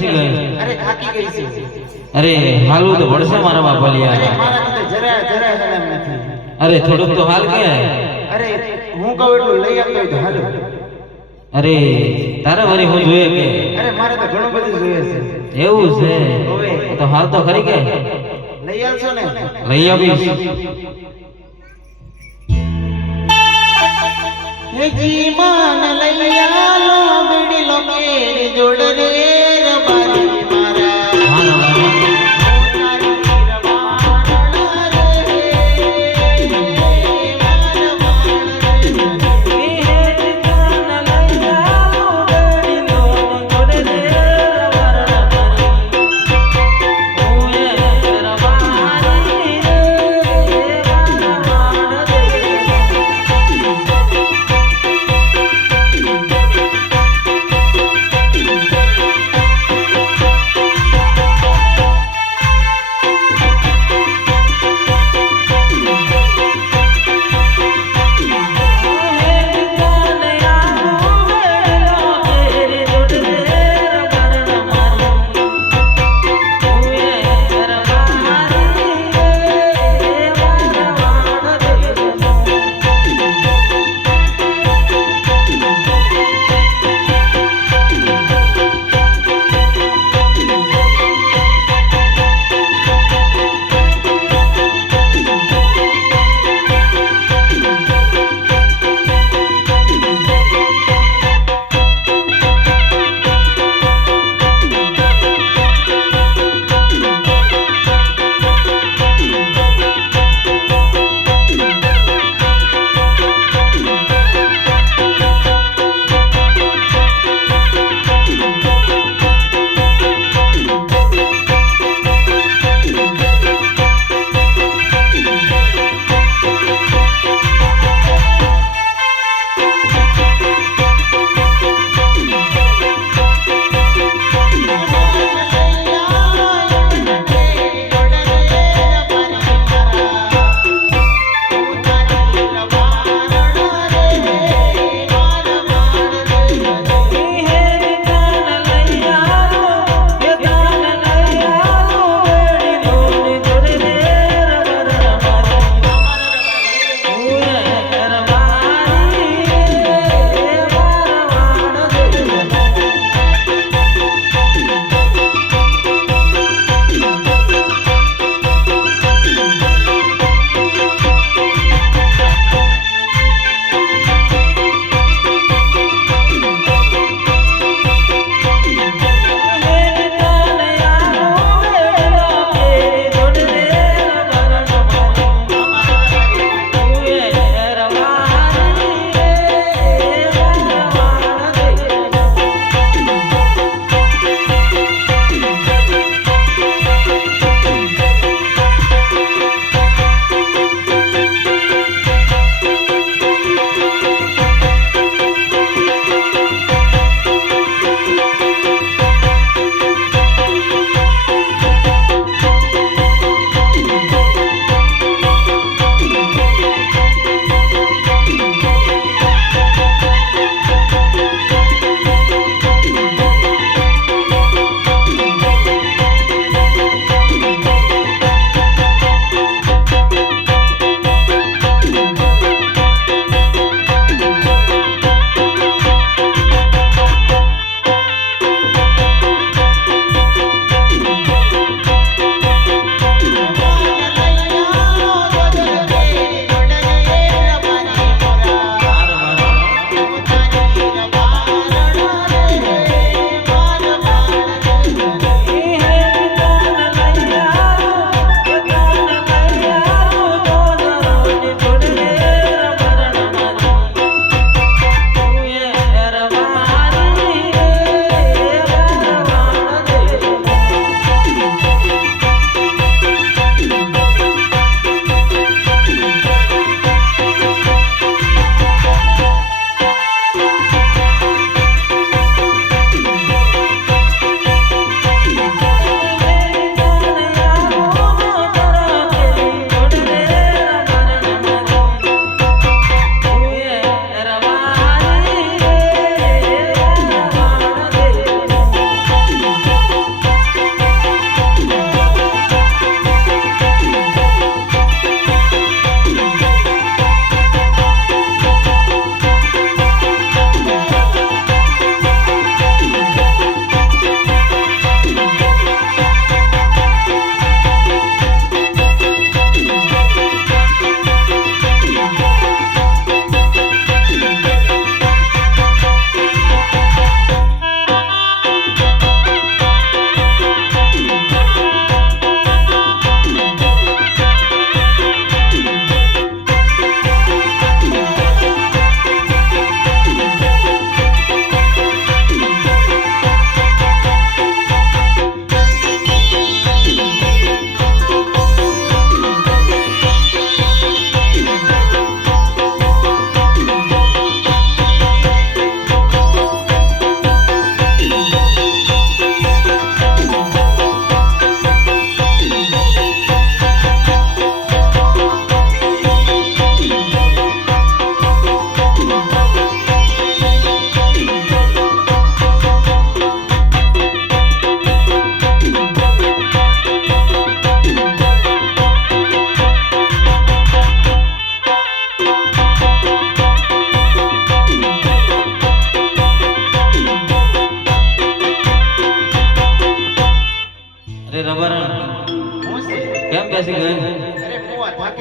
ક્યાં ગઈ? અરે થાકી ગઈ છે. અરે હાલું તો વળશે મારા બાપલિયા. અરે મારાથી તો જરા હલામ નથી. અરે થોડુંક તો હાલ કે. અરે હું કહું એટલું લઈ આપતો હોય તો હાલો. અરે તારે વરી હું જોઈએ કે? અરે મારે તો ઘણું બધું જોઈએ છે. એવું છે હવે તો હાલ તો ખરી કે લઈ આવશો ને? લઈ આવીશ. હે જીમાન લઈ આલો બીડી લો કેરી જોડ રે રબારી મારા તારી રબાણ રે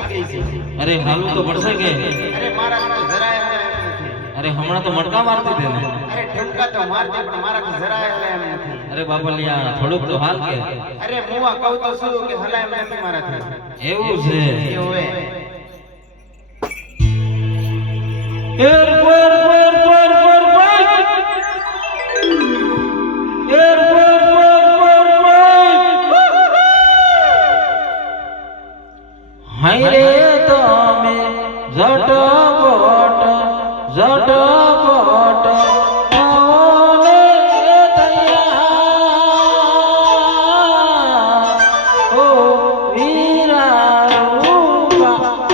ગઈ છે. અરે હાલું તો પડશે કે અરે મારા તો જરાય હવે એમ નથી. અરે હમણાં તો મટકા મારતી હતી ને અરે ઠુમકા તો મારતી પણ મારા તો જરાય હવે એમ નથી. અરે બાપલિયા થોડુંક તો હાલ કે અરે મુવા કહું તો શું કે હલાય એમ નથી મારાથી. એવું છે એવું હે. એર પર પર પર પર એર પર પર પર હાય રે તમે ઝટપટ ઝટપટ આવને તૈયાર ઓ વીરા રૂપારી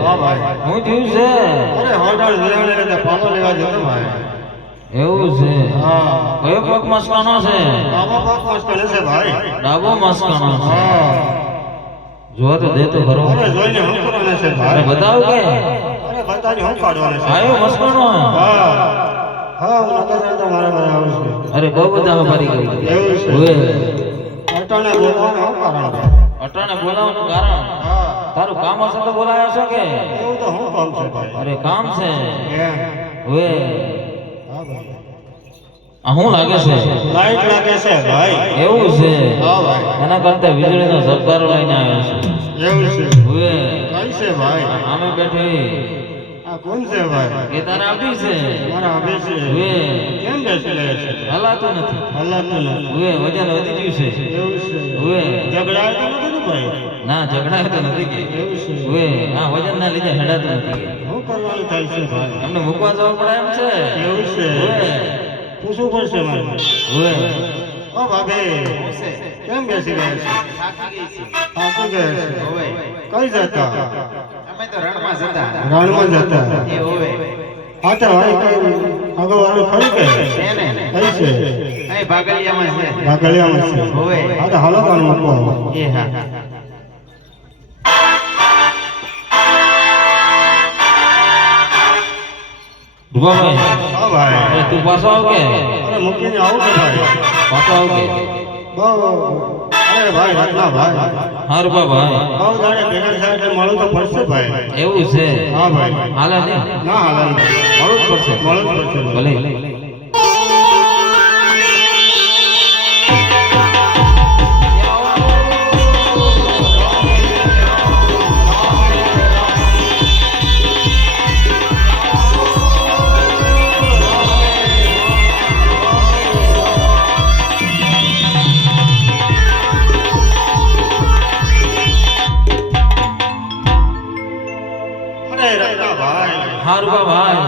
હા ભાઈ હું થયું છે અરે હોટલ વિયાણે એટલે પાલો લેવા જતો ભાઈ એવું છે હા કયો પગ મસ્કાનો છે બાબા બાપ મસ્ત કરે છે ભાઈ ડાબો મસ્કાનો છે હા જો તો દે તો ખરો અરે જોઈને હું કરવાના છે અરે ભાઈ બતાવ કે અરે બધાની હું કાઢવાના છે આયો મસ્કાનો હા હા હું નતો જાણતો મારા ભાઈ આવું છે અરે બહુ બધા હમારી કરી એવું છે ઓએ અટાણે બોલવાનું હું કારણ છે અટાણે બોલાવવાનું કારણ હા તારું કામ હશે તો બોલાયો છો કે એવું તો હું કામ છે ભાઈ અરે કામ છે એમ ઓએ હા ભાઈ આ શું લાગે છે લાઈટ લાગે છે ભાઈ એવું છે હા ભાઈ એના કરતા વીજળીનો ઝબકારો લઈને આવ્યો છું એવું છે ઓએ કઈ છે ભાઈ આમે બેઠી આ કોણ છે ભાઈ એ તારા આપી છે મારા હવે છે ઓએ કેમ બેસી રહે છે હલાતું નથી હલાતું નથી ઓએ વજન વધી ગયું છે એવું છે ઓએ ઝઘડા તો નથી ને ભાઈ ના ઝઘડાય તો નથી કે એવું છે ઓએ આ વજન ના લીધે હેડાતું નથી કે શું કરવાનું થાય છે ભાઈ એમને મૂકવા જવું પડે એમ છે એવું છે ઓએ પૂછવું પડશે મારે ઓએ ઓ ભાભી કેમ બેસી રહ્યા છે થાકી ગયા છે હોવે કઈ જતા અમે તો રણમાં જતા રણમાં જતા એ હોવે હા તો ભાઈ કઈ અગવાડું ખરી કે છે ને કઈ છે અહીં ભાગલિયામાં છે ભાગલિયામાં છે હોવે હા તો હાલો તાણ મૂકવા એ હા રૂપાભાઈ હા ભાઈ અરે તું પાછો આવ કે અરે મૂકીને આવું કે ભાઈ પાછો આવ કે બહુ અરે ભાઈ રત્ના ભાઈ હા રૂપાભાઈ બહુ જાણે ભેગા થાય એટલે મળવું તો પડશે ભાઈ એવું છે હા ભાઈ હાલે ને ના હાલ મળવું જ પડશે મળવું જ પડશે ભલે અરે રત્ના ભાઈ હા રૂપાભાઈ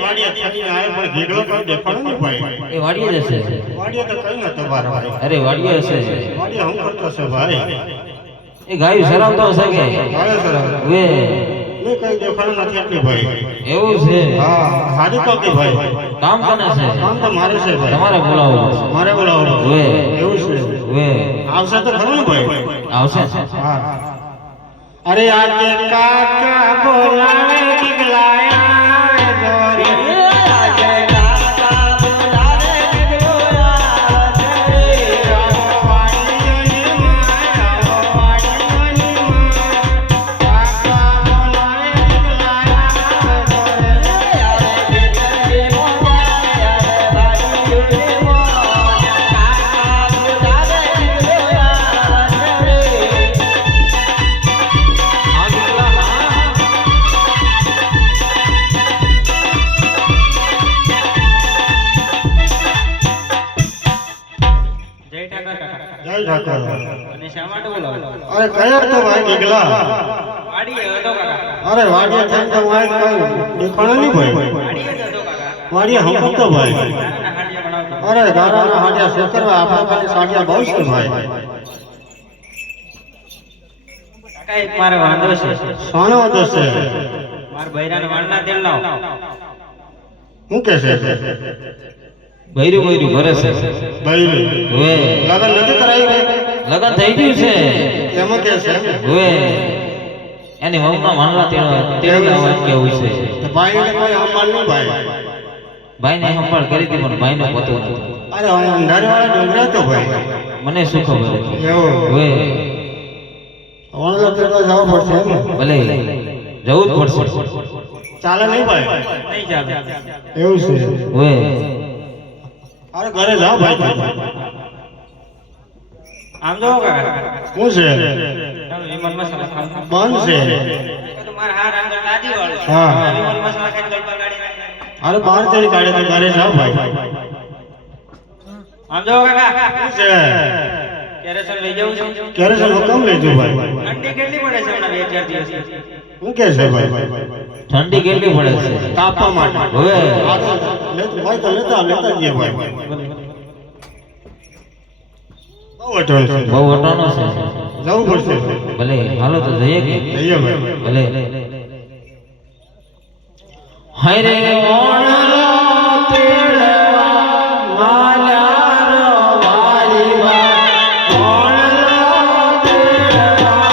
વાડીએ થઈને આવ્યો પણ ભેગલો કોઈ દેખાણો નહીં ભાઈ એ વાડીએ જશે વાડીએ તો કઈ નતો બાર ભાઈ અરે વાડીએ હશે વાડીએ હું કરતો છે ભાઈ એ ગાયું શરાવતો હશે કે આવે સર વે મેં કઈ દેખાણું નથી એટલે ભાઈ એવું છે હા હારી તો કે ભાઈ કામ કોને છે કામ તો મારે છે ભાઈ તમારે બોલાવવું પડશે મારે બોલાવો વે એવું છે વે આવશે તો ખરું ને ભાઈ આવશે હા અરે આજે કાકા બોલાવે દીકલાયા દોરી આજે કાકા બોલાવે જય ઠાકોર અને શા માટે બોલાવો અરે કયા તો ભાઈ દીકલા વાડીએ હતો કાકા અરે વાડીએ થઈને તો વાય કઈ દેખાણો નહીં ભાઈ વાડીએ જ હતો કાકા વાડીએ હમ તો ભાઈ નાના હાડિયા બનાવતો અરે ગારાના હાડિયા શું કરવા આપણા પાસે સાડિયા બહુ છે ભાઈ કાકા એક મારે વાંધો છે સોનો હતો છે મારા બૈરાને વાળના તેલ લાવો શું કે છે બૈરું બૈરું ભરે છે ભાઈ વે લગન નથી કરાયું લગન થઈ ગયું છે એમાં કે છે વે એની વહુના માનલા તેડવા હોય કેવું છે તો ભાઈને કોઈ અમલ નહીં ભાઈ ભાઈને સંભાળ કરી હતી પણ ભાઈનો પતો નથી અરે અંધારે વાળા ડુંગરા તો ભાઈ મને શું ખબર હતી એવું વે ઓનલા તેડવા જવું પડશે એમ ભલે જવું જ પડશે ચાલે નહીં ભાઈ નહીં ચાલે એવું છે વે અરે ઘરે જાઓ ભાઈ આમ જો કાકા શું છે તમે વિમલ મસાલા ખાવ બંધ છે તો મારા હાર આગળ લાદી વાળો છે હા. વિમલ મસાલા ખાઈને ગળપા કાઢી નાખે અરે બહાર જઈને કાઢે તો ઘરે જાઓ ભાઈ આમ જો કાકા શું છે કેરેસન લઈ જવું છે કેરેસન હુકમ લેજો ભાઈ ઠંડી કેટલી પડે છે હમણાં 2-4 દિવસથી શું કે છે ભાઈ ઠંડી કેટલી પડે છે તાપવા માટે હવે આ તો ભાઈ તો લેતા જઈએ ભાઈ બહુ અટણ છે બહુ વટાણો છે જવું પડશે ભલે હાલો તો જઈએ કે જઈએ ભાઈ ભલે હરે ઓણલો તેડવા માલા વાલી વા ઓણલો તેડવા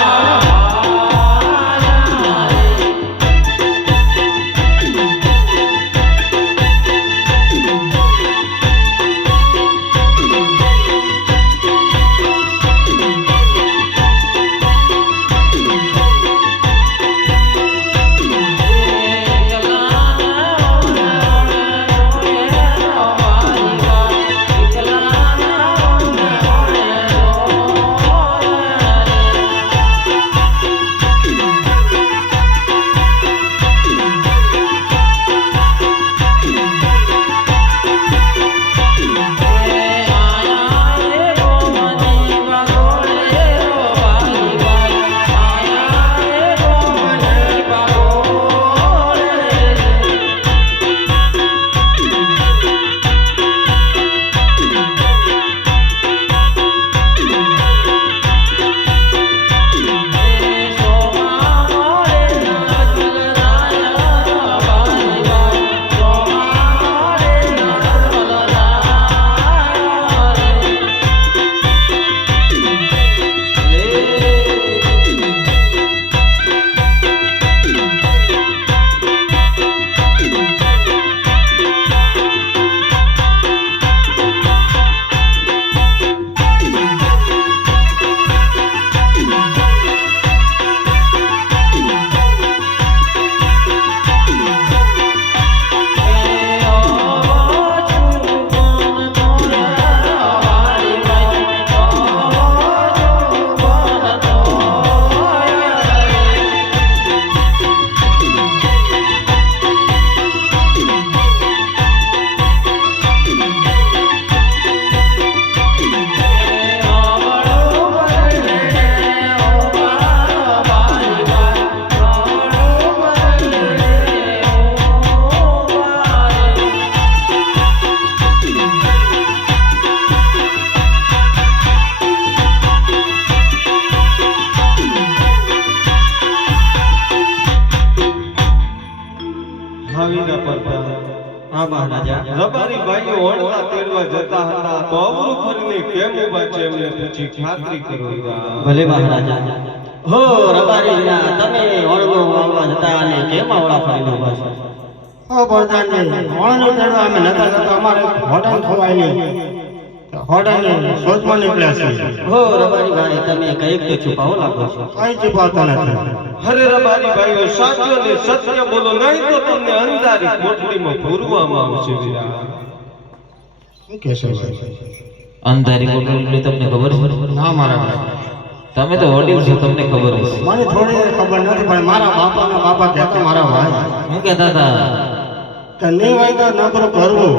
હા મહારાજા રબારી ભાઈઓ ઓણલા તેડવા જતા હતા તો અવરું ફરીને કેમ ઊભા છે એમને પૂછી ખાતરી કરો ભલે મહારાજા હો રબારીના તમે ઓળગો વાળવા જતા અને કેમ આવડા ફરીને ઊભા છો? ઓ બળદાનજી ઓણલો તેડવા અમે નતા જતા અમારે હોડન ખવાય નહીં હોડન સોચમાં નીકળ્યા છે હો રબારી ભાઈ તમે કઈક તો છુપાવો લાગો છો. કઈ છુપાવતા નથી હરે રબારી ભાઈઓ સાચું અને સત્ય બોલો નહીં તો તમને અંધારી કોટડીમાં પૂરવામાં આવશે વીરા. શું કહેશો ભાઈ? અંધારી કોટડી તમને ખબર છે? ના મારા ભાઈ તમે તો વડીલ છો, તમને ખબર હશે. મને થોડી ખબર નથી પણ મારા બાપાના બાપા કહેતા મારા ભાઈ શું કહેતા હતા? કે નહીં હોય તો નકરો કરવું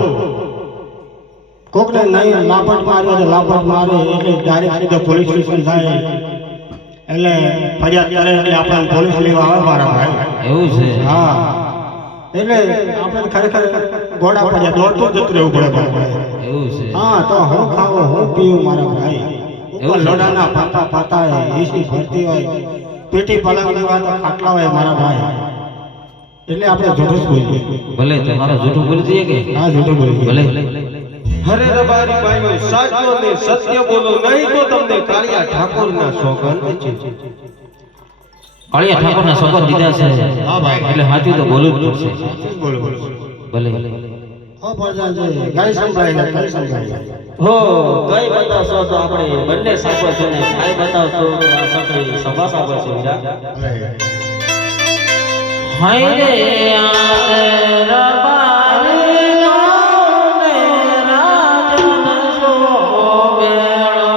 કોકને નહીં લાપટ માર્યો તો લાપટ મારે એટલે ડાયરેક્ટ સીધો પોલીસ સ્ટેશન થાય એટલે ફરિયાદ કરે એટલે આપણે પોલીસ લેવા આવે મારા ભાઈ. એવું છે? હા એટલે આપણે ખરેખર ગોળા પડ્યા દોડતું જતું રહેવું પડે મારા ભાઈ. એવું છે? હા તો હું ખાવો હું પીવું મારા ભાઈ ઉપર લોડાના પાતા પાતા હોય એસી ભરતી હોય પેટી પલંગ લેવા તો ખાટલા હોય મારા ભાઈ એટલે આપણે જૂઠું જ બોલીએ. ભલે તમારા જૂઠું બોલી દઈએ કે? હા જૂઠું બોલીએ. ભલે હરે રબારી ભાઈઓ સાચું અને સત્ય બોલો નહીં તો તમને કાળિયા ઠાકોરના સોગંદ છે. કાળિયા ઠાકોરના સોગંદ દીધા છે. હા ભાઈ. એટલે સાચું તો બોલવું જ પડશે. બોલો બોલો ભલે ઓ પ્રજાજી ગાય સંભળાય ગાય સંભળાય હો કઈ બતાવશો તો આપણે બંને સાંભળ છે ને કઈ બતાવશો તો આ સખી સભા સાંભળ છે વીરા. હાય રે રબારી ગાને રાજન શોભેળો.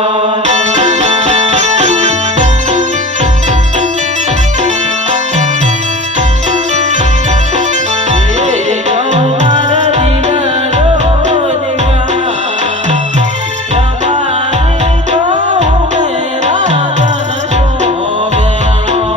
એ ગૌમાર દીનડો દિગા રબારી ગાને રાજન શોભેળો.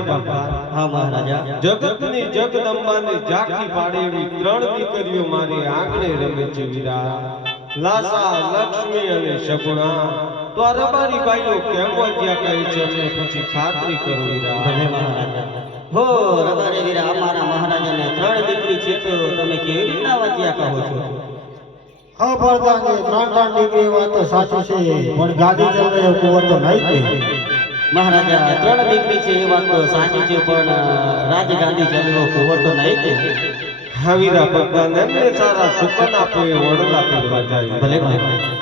હવીરા પ્રધાન હા મહારાજા. જગતની જગદંબાને ઝાંખી પાડે એવી 3 દીકરીઓ મારી આંગણે રમે છે વીરા. લાસા, લક્ષ્મી અને સગુણા. તો આ રબારી બાઈઓ કેમ ત્યાં કહે છે અમને પછી ખાતરી કરો વીરા. ભલે મહારાજા. હો રબારી વીરા, અમારા મહારાજાને 3 દીકરી છે તો તમે કેવી રીતના વાંચ્યા કહો છો? હા પડતા ત્રણ ડિગ્રી વાત તો સાચી છે પણ ગાદી ચલાવે એવું કુંવર તો નહીં જ નહીં. મહારાજા 3 દીકરી છે એ વાત તો સાચી છે પણ રાજગાદી ચલવો કુંવર તો નહીં જ ને. હવીરા પ્રધાન એમને સારા સુકન આપો એ વડલા પીરવા જાય. ભલે મહારાજા.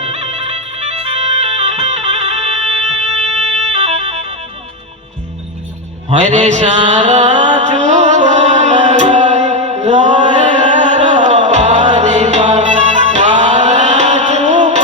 હોય રે સારા ચૂકન લોય રબારી બાઈ, સારા ચૂકન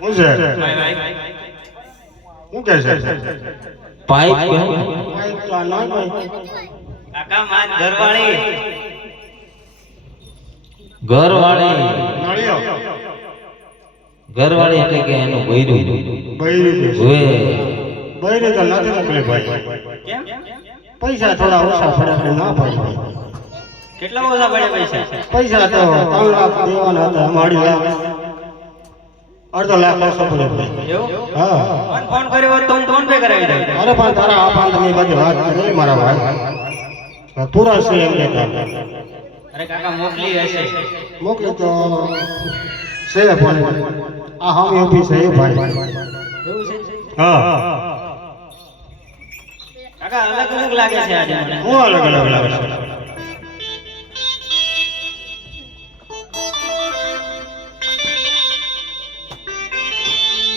શું છે શું કહે છે પાઇપ કેમ? પાઇપ તો આ ના હોય. કાકા માર ઘરવાળી. ઘરવાળી. નળિયો ઘરવાળી એટલે કે એનું બૈરું. બૈરું કે છે. હવે બૈરું તો નથી મોકલે ભાઈ. કેમ? પૈસા થોડા ઓછા પડે એટલે ના પડે. કેટલા ઓછા પડે પૈસા? પૈસા તો 3 લાખ દેવાના હતા, 2.5 લાખ, 1.5 લાખ ઓછો પડે ભાઈ. એવું? હા મને ફોન કર્યો હોત તો હું ફોન પે કરાવી દઉં. અરે પણ તારા આ તમે બધી વાત કરી મારા ભાઈ પૂરા છે એમ કહેતા. અરે કાકા મોકલી હશે. મોકલી તો છે પણ આ હામી ઓફિસ છે એ ભાઈ. એવું છે? હા કાકા અલગ અલગ લાગે છે આજે મને. હું અલગ અલગ લાગે છે.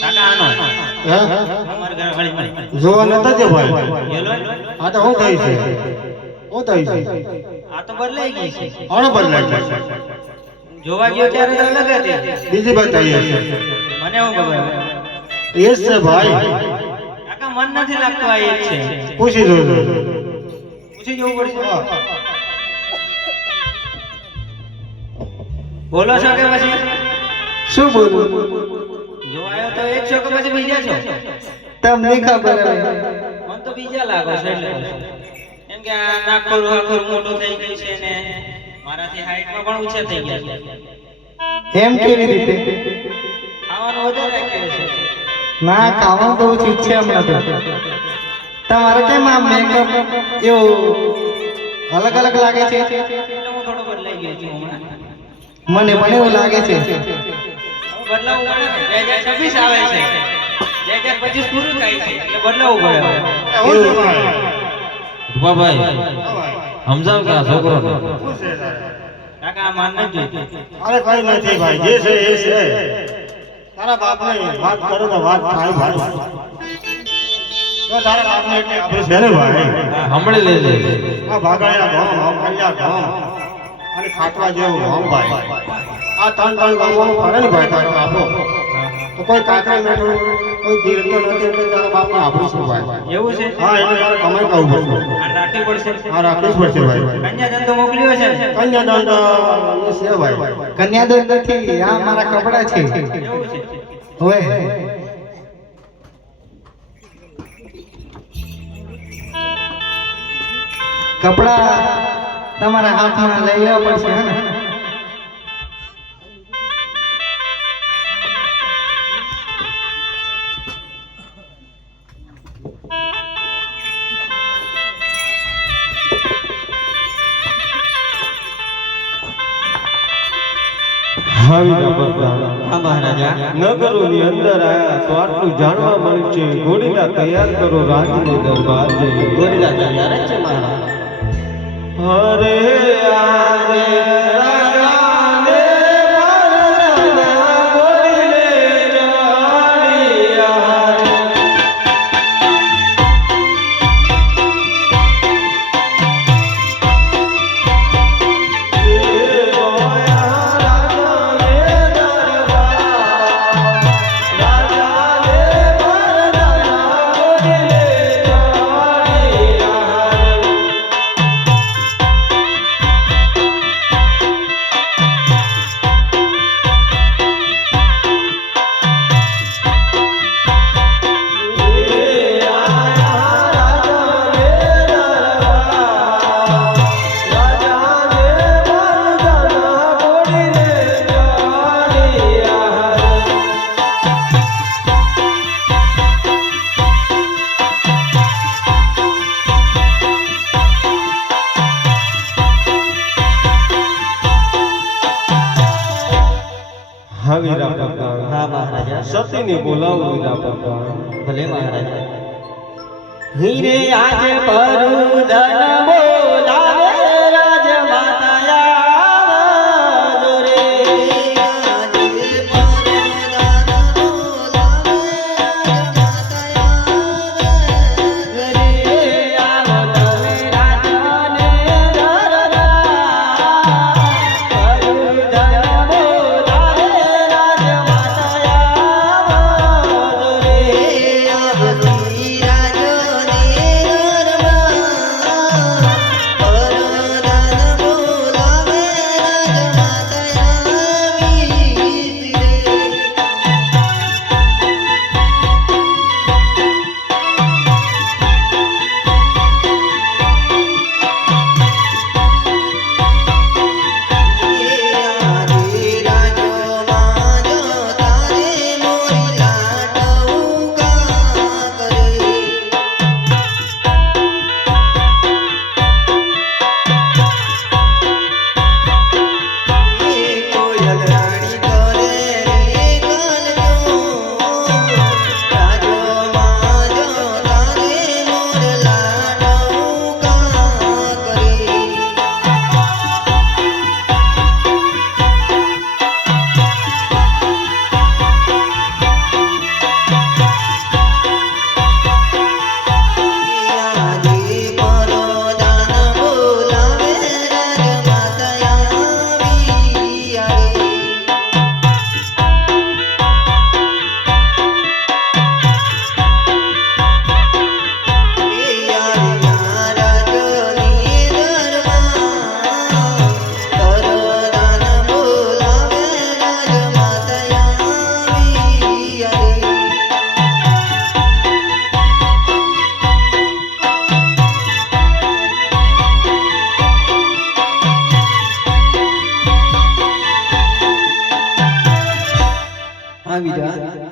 કાકા આનો હે અમાર ઘરવાળી જોવા નતા જ ભાઈ. યેલો આ તો હું થઈ છે હું થઈ છે આ તો બદલાઈ ગઈ છે. આનો બદલાય છે. જોવા ગયો ત્યારે તો અલગ હતી. બીજી બતાવીએ છે મને હું ખબર. એ જ છે ભાઈ. કાકા મન નથી લાગતું આ એક છે. પૂછી જોજો. પૂછી જવું પડશે. બોલો છો કે પછી શું બોલું જો આવ્યો તો એક છો કે પછી બીજા છો? તમને ખબર મને તો બીજા લાગો છો એટલે કેમ કે આ નાખોર વાખોર મોટું થઈ ગયું છે ને મારાથી હાઈટમાં પણ ઊંચા થઈ ગયા છે. એમ કેવી રીતે? ખાવાનું વધારે રાખ્યું છે. ના ખાવાનું તો ઓછું છે હમણાં તો. તમારે કેમ આ મેકઅપ એવું અલગ અલગ લાગે છે? એટલે હું થોડો બદલાઈ ગયો છું હમણાં. મને પણ એવું લાગે છે. હવે બદલાવવું પડે ને. 2026 આવે છે. 2025 પૂરું થાય છે એટલે બદલાવવું પડે. રૂપાભાઈ સમજાવ કે આ છોકરો ને. કાકા આ માન નથી જોઈતું. અરે કઈ નથી ભાઈ, જે છે એ છે. તારા બાપને વાત કરો તો વાત થાય ભાઈ. તો તારા બાપને એટલે આપણે છે ને ભાઈ. સાંભળી લેજે. આ ભાગાયા ગામ, કલ્યા ગામ અને ખાટવા જેવું ગામ ભાઈ. આ 3 ગામો ફરે ને ભાઈ તારો આપો. તો કોઈ કાકરા મેઠું કોઈ ધીરતો નથી એટલે તારા બાપને આપણું શું ભાઈ. એવું છે? હા એટલે તારે કમાઈ કરવું પડશે. આ રાખવી પડશે. હા રાખવું જ પડશે ભાઈ. કન્યાદાન તો મોકલ્યો છે ને? કન્યાદાન તો એ છે ભાઈ. કન્યાદાન નથી, આ મારા કપડા છે. એવું છે? હવે કપડા તમારા હાથમાં લઈ આવવા પડશે હે ને? હા વીરા પ્રધાન, હા મહારાજા. નગરોની અંદર આયા તો આટલું જાણવા મળશે. ઘોડીલા તૈયાર કરો, રાજને દરબાર જઈએ. ઘોડીલા તૈયાર જ છે મહારાજ. હરે આરે રાજાને મરદાના ઘોડીલે ચડિયા રે. હા વીરા પ્રધાન, હા મહારાજા. સતીને બોલાવો વીરા પ્રધાન. ભલે મહારાજા. હીરે આજ પરુદન બોલાવે રાજમાતા આવજો રે.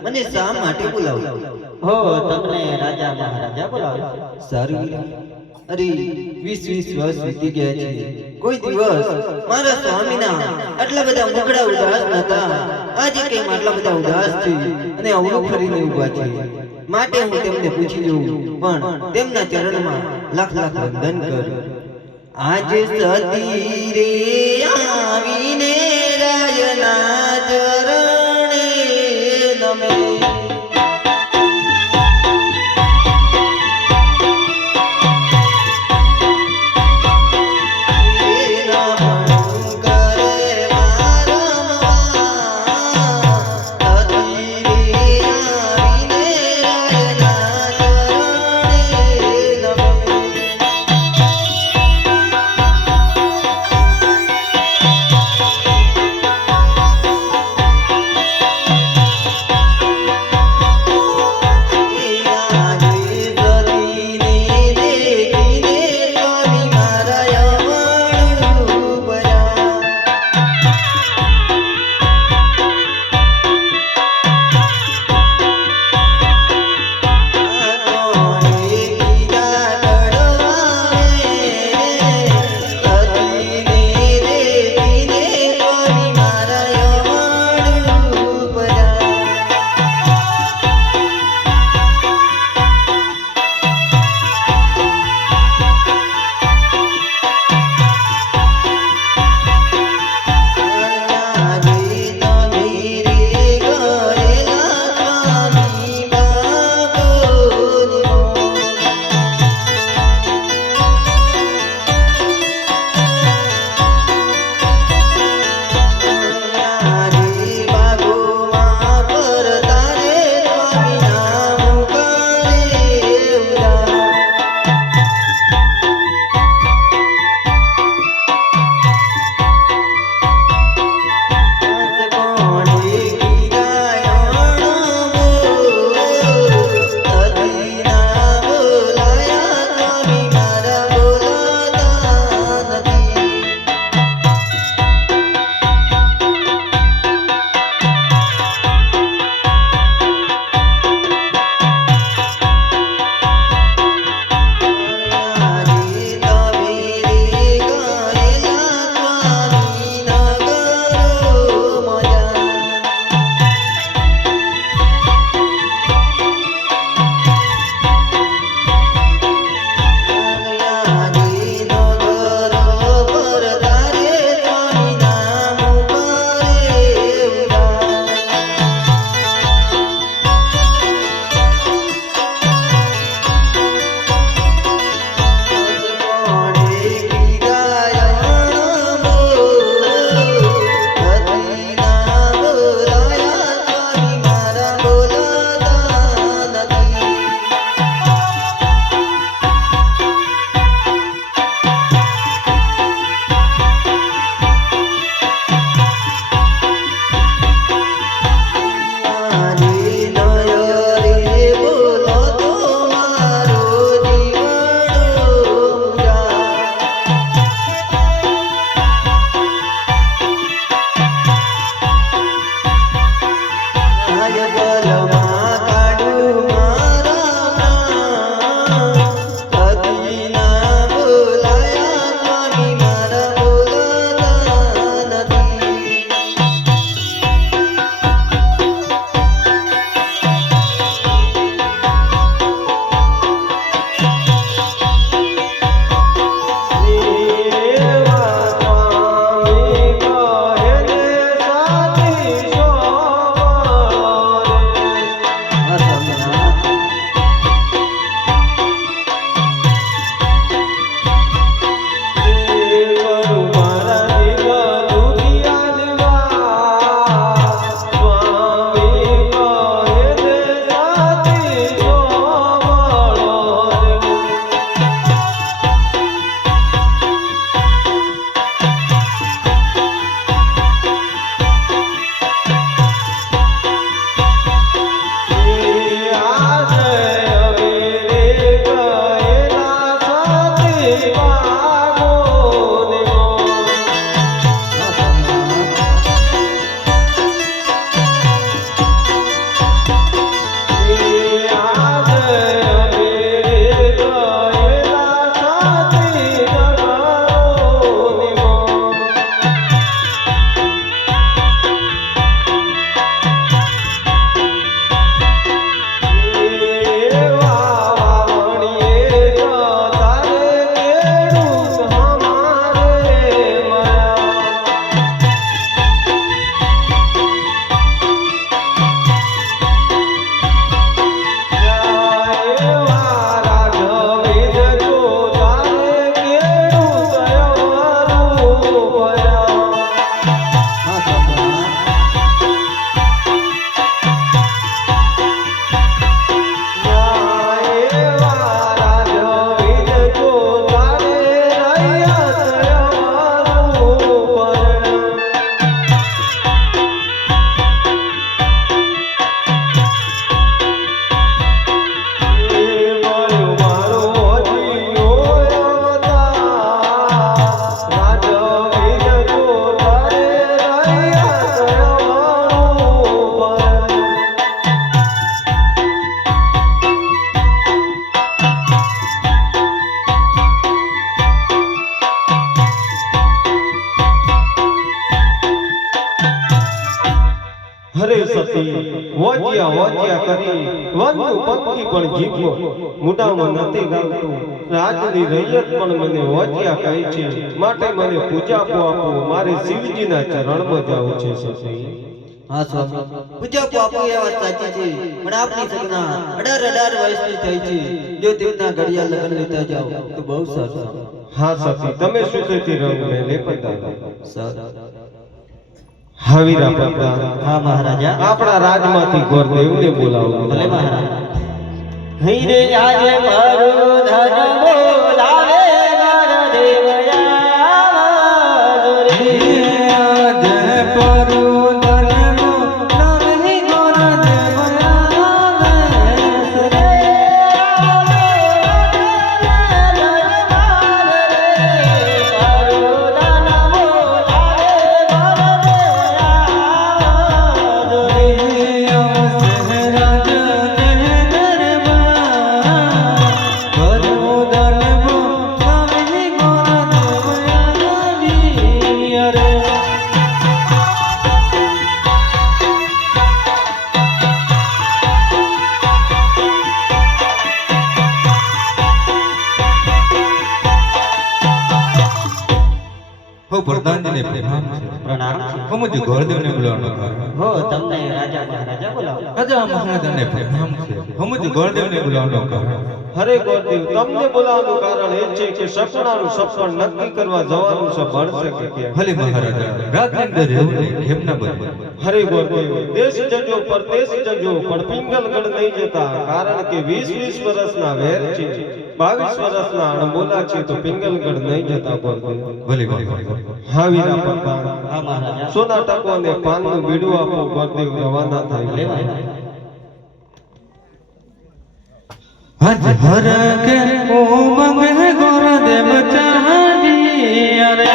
મને શા માટે બોલાવ્યો? હો તમને રાજા મહારાજા બોલાવે છે. સારું વીરા. અરે 20 વર્ષ વીતી ગયા છે. કોઈ દિવસ મારા સ્વામીના આટલા બધા મુખડા ઉદાસ નતા. આજે કેમ આટલા બધા ઉદાસ છે અને અવળું ફરીને ઊભા છે? માટે હું તેમને પૂછી જોઉં, પણ તેમના ચરણમાં લાખ લાખ વંદન કરું. આજે સતી રે આવીને રાજના ચરણે નમે. હા સપના હરે સતી વોજ્યા વોજ્યા કરી વનનું પંખી પણ જીવો મોઢામાં નથી ગાવતું રાજની રૈયત પણ મને વોજ્યા કહે છે માટે મને પૂજા આપો મારે શિવજીના ચરણમાં જાવું છે સતી હા સ્વામી પૂજા આપો એ વાત સાચી છે પણ આપની સગના 18 વર્ષની થઈ છે જો તેમના ઘડિયા લગન લેતા જાઓ તો બહુ સારું હા સતી તમે સુખેથી રહો ને લેપતા સર હાવીરા પ્રતાપ હા મહારાજા આપણા રાજમાંથી ગોરદેવને બોલાવો ભલે મહારાજા હીરે આજે મારો ધન બોલાવે હો પ્રધાનજીને પ્રણામ છે. પ્રણામ હો મુજે ગોરદેવને બોલાવવાનો કારણ. હો તમને રાજા મહારાજા બોલાવો રાજા મહારાજાને પ્રણામ છે. હો મુજે ગોરદેવને બોલાવવાનો કારણ. હરે ગોરદેવ તમને બોલાવવાનું કારણ એ છે કે સપનાનું સપન નક્કી કરવા જવાનું છે ભણશે કે કેમ ભલે મહારાજા રાજની અંદર રહેવું નહીં કેમ ના બને. હરે ગોરદેવ દેશ જજો પરદેશ જજો પણ પિંગલગઢ નહીં જતા કારણ કે 20 વર્ષના વેર છે 22 વર્ષના અણબોલા છે તો પિંગલગઢ નહીં જતા ગોરદેવ ભલે મહારાજા. હા વીરા પ્રતાપ હા મહારાજા સોના ટકો અને પાનનું બીડું આપો ગોરદેવ રવાના ભલે થાય મહારાજા હજ હર કે ઉમંગ ગોરદેવ ચાલી અરે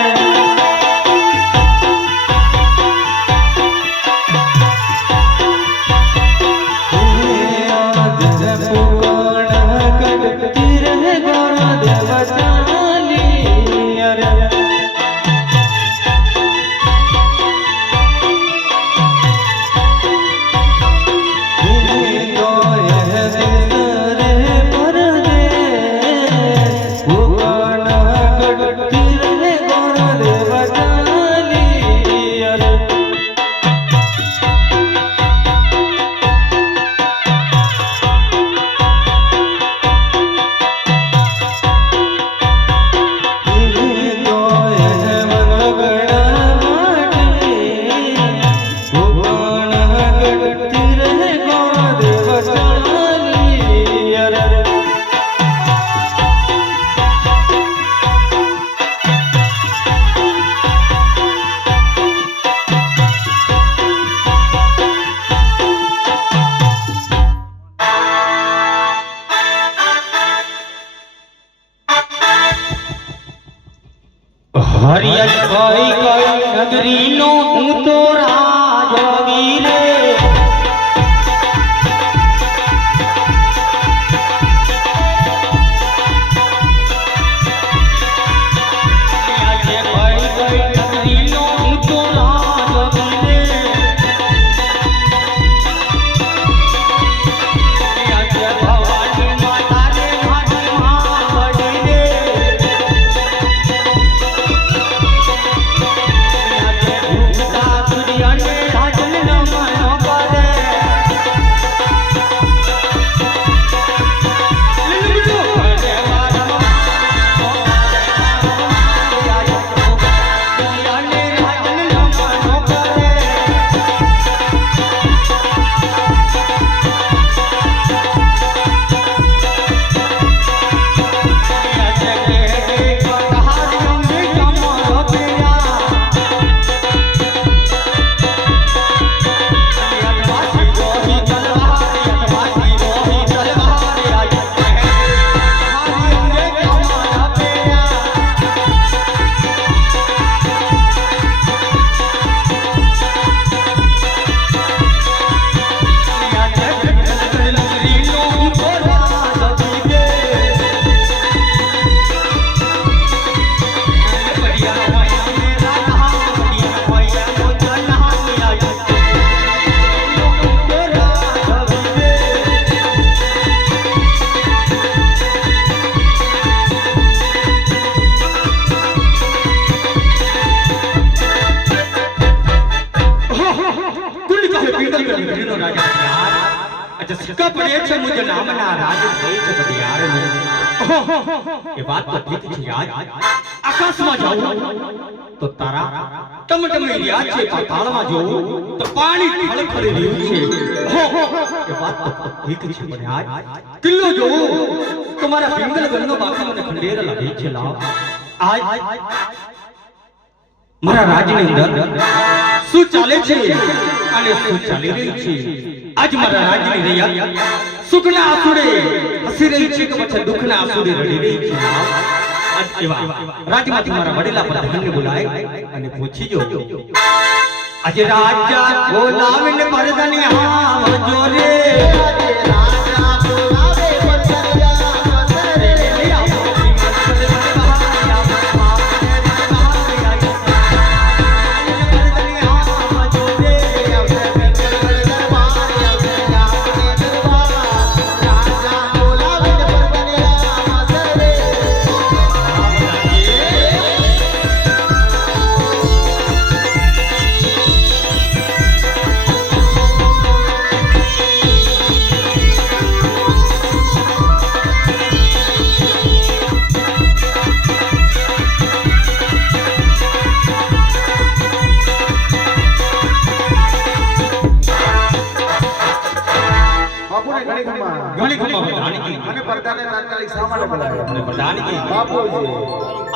હરિયલ કઈ કઈ નગરીનો હું તો રાજવી રે આજે કઈ કઈ નગરીનો હું તો રાજવી રે આજે ભવાની માતા રે મારી માં બડી રે સિક્કા પડે છે મુજ નામના રાજ થઈ છે ઘડિયાળનું. એ વાત તો ઠીક છે યાદ. આકાશમાં જાઉં તો તારા ટમટમી રહ્યા છે, પાતાળમાં જોઉં તો પાણી ખળખળી રહ્યું છે. એ વાત તો ઠીક છે પણ યાદ કિલ્લો જોઉં તો મારા પિંગલગઢનો બાપુ મને ખંડેર લાગે છે. લાવ આજ મારા રાજની અંદર શું ચાલે છે અને શું ચાલી રહ્યું છે? આજ મારા રાજની રૈયા સુખના આંસુડે હસી રહી છે કે પછી દુઃખના આંસુડે રડી રહી છે? આજ એવા રાજમાંથી મારા વડીલા પ્રધાનને બોલાય અને પૂછી જો. આજે રાજા બોલાવીને પરદાની આવજો રે.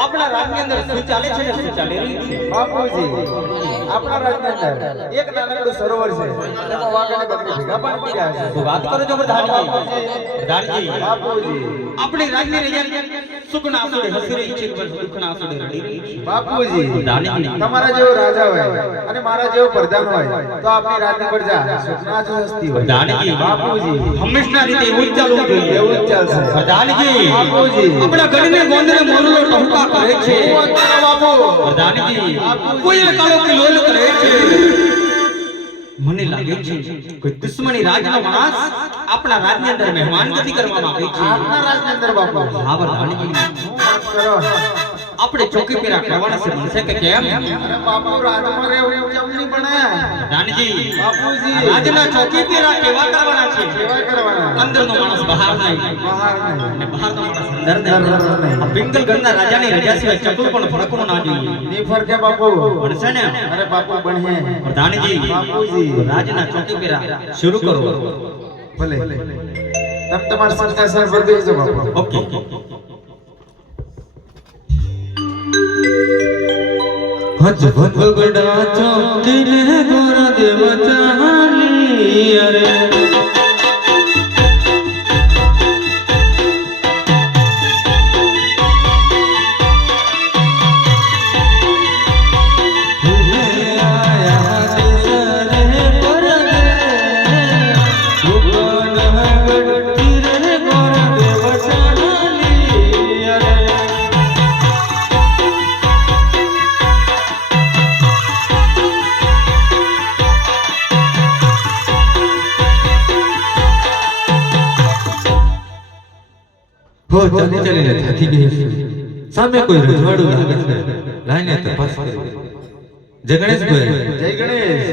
આપણા રાજની અંદર શું ચાલે છે ને શું ચાલી રહ્યું છે? બાપુજી આપણા રાજની અંદર એક નાનકડું સરોવર છે, તેમાં વાઘ અને બકરી ભેગા પણ પડ્યા છે. શું વાત કરો છો પ્રધાનજી? પ્રધાનજી બાપુજી આપણી રાજની રૈયા સુખના આંસુડે હસી રહી છે કે પછી દુઃખના આંસુડે રડી રહી છે? બાપુજી પ્રધાનજી તમારા જેવો રાજા હોય અને મારા જેવો પ્રધાન હોય તો આપણી રાજની પ્રજા સુખના જ હસતી હોય. પ્રધાનજી બાપુજી હંમેશા રીતે એવું જ ચાલવું જોઈએ. એવું જ ચાલશે. પ્રધાનજી બાપુજી આપણા ગઢને ગોંદરે મોરલો ટહુકા કરે છે. બાપુ પ્રધાનજી કોઈ કાળો કિલોલ કરે છે. મને લાગે છે કોઈ દુશ્મની રાજનો માણસ આપણા રાજની અંદર મહેમાનગતિ કરવા માંગે છે. આપના રાજની અંદર બાપુ હા પ્રધાનજી વાત કરો. આપણે ચોકી પેરા કરવાના છે બનશે કે કેમ? અરે બાપુ રાજમાં રહેવું કેમ નહીં બને? પ્રધાનજી બાપુજી રાજના ચોકી પેરા કેવા કરવાના છે? કેવા કરવાના? અંદરનો માણસ બહાર નહીં બહાર નહીં. અને બહારનો માણસ અંદર અંદર નહીં. નહીં. આ પિંગલગઢના રાજાની રજા સિવાય ચકલું પણ ફરકવું ના જોઈએ. નહીં ફરકે બાપુ. બનશે ને? અરે બાપુ બને. પ્રધાનજી બાપુજી રાજના ચોકી પેરા શરૂ કરો. ભલે તમ તમારા સિંહાસન પર બેસજો બાપુ. ઓકે હજ ભગડા ચોકીને ગોરા દેવ ચાલી અરે હો ચાલી ચાલીને થાકી ગઈ છે. સામે કોઈ રજવાડું લાગે છે. લાઈને તપાસ કરી. જય ગણેશભાઈ, જય ગણેશ.